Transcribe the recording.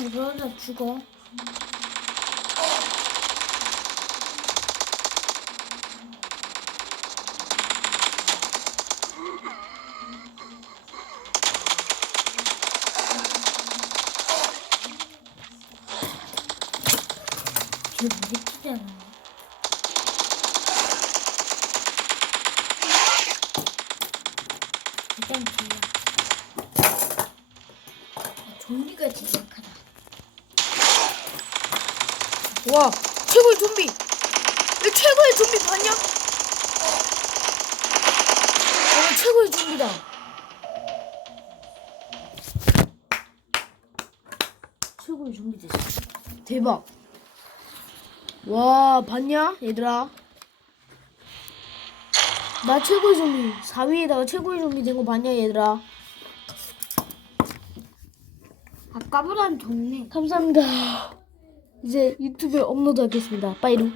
응, 그러다 죽어. 쟤 무기치잖아. 일단 불러. 아, 좀비가 진짜 약하다. 와 최고의 좀비. 이 최고의 좀비 봤냐? 와 최고의 좀비다. 최고의 좀비 됐어 대박. 와 봤냐 얘들아? 나 최고의 좀비. 4위에다가 최고의 좀비 된 거 봤냐 얘들아? 아까보단 좋네. 감사합니다 이제 유튜브에 업로드하겠습니다. 빠이루.